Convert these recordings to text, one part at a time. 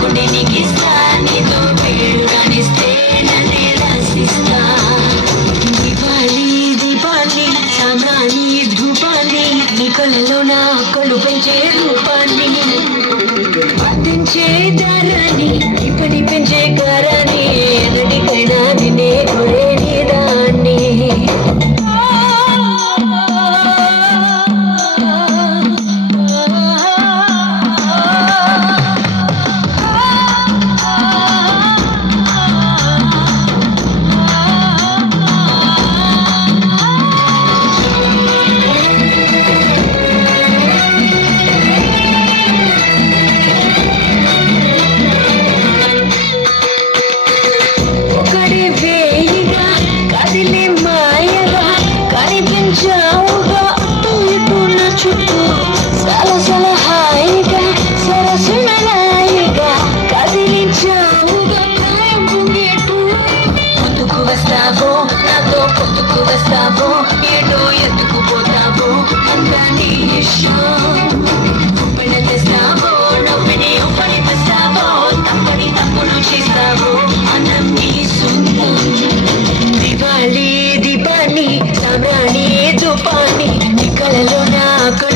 గుండె నీకిస్తా నీతో పేరు రాణిస్తే నన్నే రాసిస్తా. దీపాలి దీపాన్ని సామ్రాణి ధూపాన్ని నీ కళ్ళలో నా కళ్ళు పెంచే రూపాన్ని అందించే దారాన్ని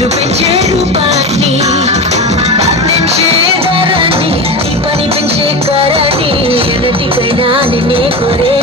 పెంచే రూపాన్ని పెంచే ధరాన్ని ఈ పని పెంచే కారాన్ని ఎన్నటికైనా నిన్నే కోరే